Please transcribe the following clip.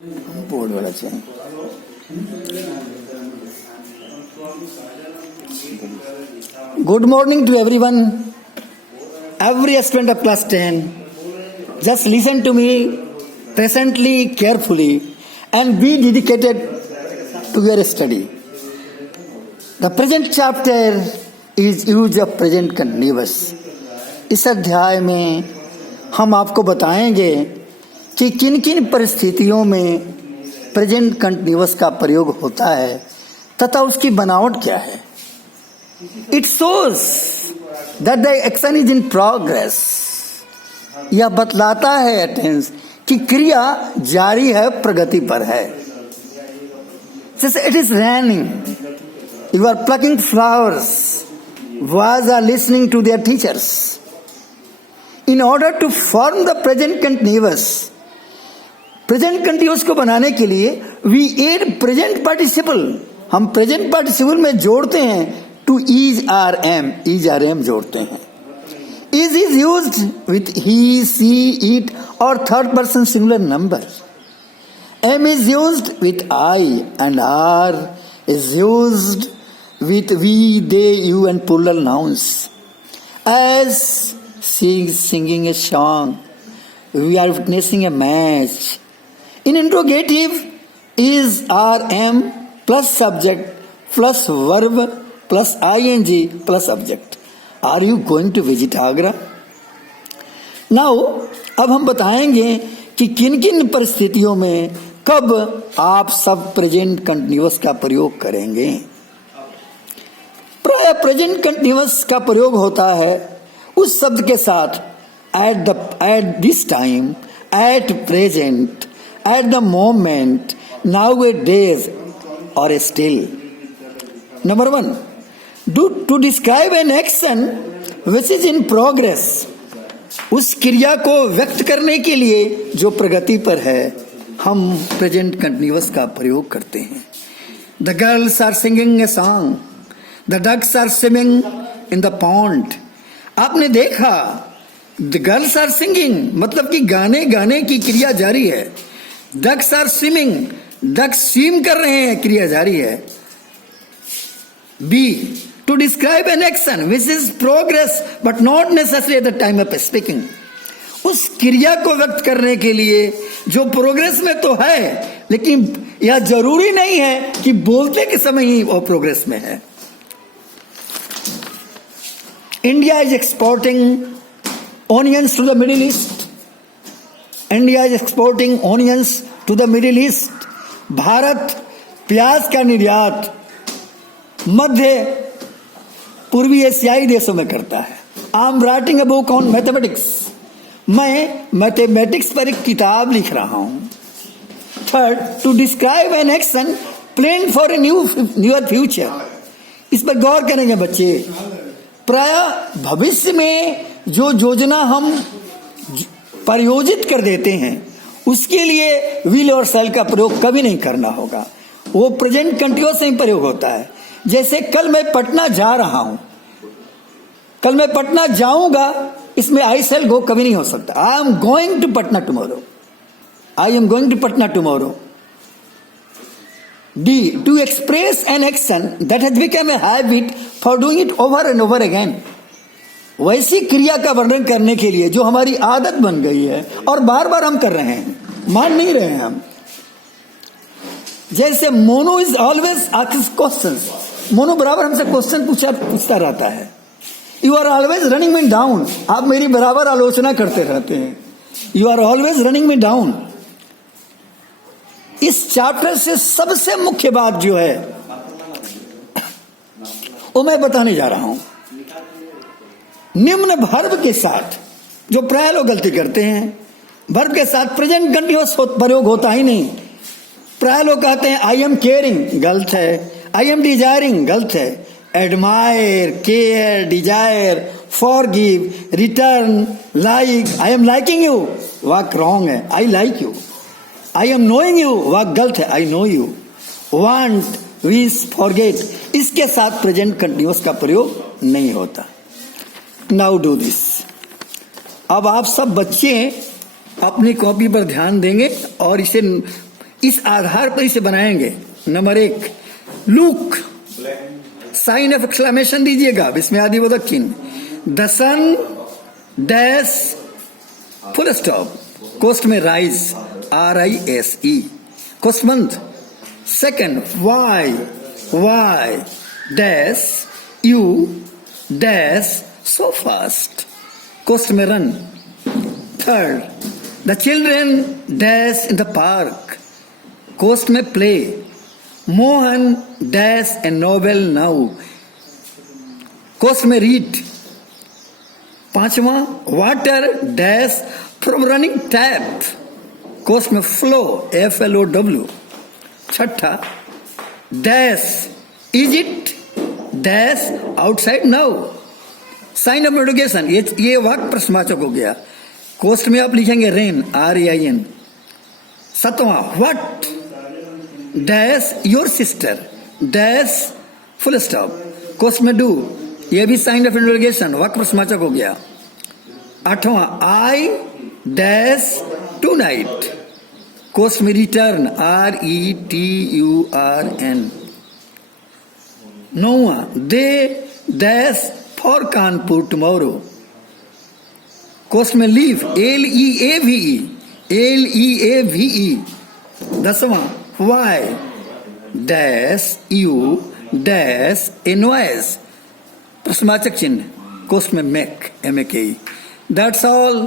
Board वाला चाहिए। Good morning to everyone, every student of class 10. Just listen to me patiently, carefully, and be dedicated to your study. The present chapter is use of present continuous. इस अध्याय में हम आपको बताएंगे कि किन किन परिस्थितियों में प्रेजेंट कंटिन्यूअस का प्रयोग होता है तथा उसकी बनावट क्या है। It shows that the action is in progress. यह बतलाता है अटेंस कि क्रिया जारी है, प्रगति पर है। जैसे it is raining, you are plucking flowers, boys are listening to their teachers. In order to form the present continuous, present continuous को बनाने के लिए वी एड प्रेजेंट पार्टिसिपल, हम प्रेजेंट पार्टिसिपल में जोड़ते हैं टू इज आर एम जोड़ते हैं। Is used with he, she, it और third person singular number. Am is used with I and are is used with we, they, you and plural nouns. As singing a song, we are witnessing a match. In interrogative, is RM plus subject plus verb plus ing plus object. Are you going to visit Agra? Now, अब हम बताएंगे कि किन किन परिस्थितियों में कब आप सब प्रेजेंट कंटिन्यूअस का प्रयोग करेंगे। प्राय प्रेजेंट कंटिन्यूअस का प्रयोग होता है उस शब्द के साथ at this time, at present, at the moment, nowadays और still. Number 1, to describe an action which is in progress. उस क्रिया को व्यक्त करने के लिए जो प्रगति पर है, हम प्रेजेंट कंटिन्यूअस का प्रयोग करते हैं। The girls are singing a song, the ducks are swimming in the pond. आपने देखा द गर्ल्स आर सिंगिंग मतलब कि गाने की क्रिया जारी है। Ducks are swimming, ducks swim कर रहे हैं, क्रिया जारी है। B, to describe an action which is progress but not necessary at the time of speaking. उस क्रिया को व्यक्त करने के लिए जो प्रोग्रेस में तो है, लेकिन यह जरूरी नहीं है कि बोलते के समय ही वो प्रोग्रेस में है। India is exporting onions to the Middle East. India is exporting onions to the Middle East. Bharat प्याज का निर्यात मध्य पूर्वी एशियाई देशों में करता है। I am writing a book on mathematics. मैं मैथमेटिक्स पर एक किताब लिख रहा हूं। Third, to describe an action plan for a newer future. इस पर गौर करेंगे बच्चे। प्राय भविष्य में जो योजना हम परियोजित कर देते हैं उसके लिए विल और शैल का प्रयोग कभी नहीं करना होगा, वो प्रेजेंट कंटिन्यूअस में प्रयोग होता है। जैसे कल मैं पटना जा रहा हूं, कल मैं पटना जाऊंगा, इसमें आई शैल गो कभी नहीं हो सकता। I am going to Patna tomorrow, I am going to Patna tomorrow. D, to express an action that has become a habit for doing it over and over again. वैसी क्रिया का वर्णन करने के लिए जो हमारी आदत बन गई है और बार बार हम कर रहे हैं, मान नहीं रहे हैं हम। जैसे Mono is always asks questions, Mono बराबर हमसे क्वेश्चन पूछता रहता है। You are always running me down, आप मेरी बराबर आलोचना करते रहते हैं। You are always running me down. इस चैप्टर से सबसे मुख्य बात जो है वो मैं बताने जा रहा हूं। निम्न वर्ब के साथ, जो प्राय लोग गलती करते हैं, वर्ब के साथ प्रेजेंट कंटिन्यूअस प्रयोग होता ही नहीं। प्राय लोग कहते हैं आई एम केयरिंग, गलत है। आई एम डिजायरिंग, गलत है। Admire, care, desire, forgive, return, like, I am liking you, वाक रॉन्ग है। I like you. I am knowing you, वाक गलत है। I know you. Want, wish, forget, इसके साथ प्रेजेंट कंटिन्यूअस का प्रयोग नहीं होता। Now do this. अब आप सब बच्चे अपनी कॉपी पर ध्यान देंगे और इसे इस आधार पर इसे बनाएंगे। Number 1, look, sign of exclamation दीजिएगा, इसमें आदिबोधक चिन्ह। The sun dash full stop, कोस्ट में राइज, RISE, कोस्ट month. Second, why dash you dash so fast, कोस्ट में run. Third, the children dash in the park, कोस्ट में play. Mohan dash a novel now, कोस्ट में रीड। पांचवा, water dash from running tap, कोस्ट में फ्लो, FLOW। छठा, dash is it dash outside now, sign of interrogation, ये वाक्य प्रश्नवाचक हो गया। कोस्ट में आप लिखेंगे रेन, RAIN। सातवां, what dash your sister dash full stop, कोस्ट में डू, ये भी साइन ऑफ इंटरोगेशन, वाक्य प्रश्नवाचक हो गया। आठवां, आई डैश टू नाइट, कोस्ट में रिटर्न, RETURN। नौवां, they dash for Kanpur tomorrow, कोस्ट में लीव, LEAVE। दसवां, why dash you dash a noise, प्रश्नवाचक चिन्ह, कोस्ट में मेक, MAKE। That's all.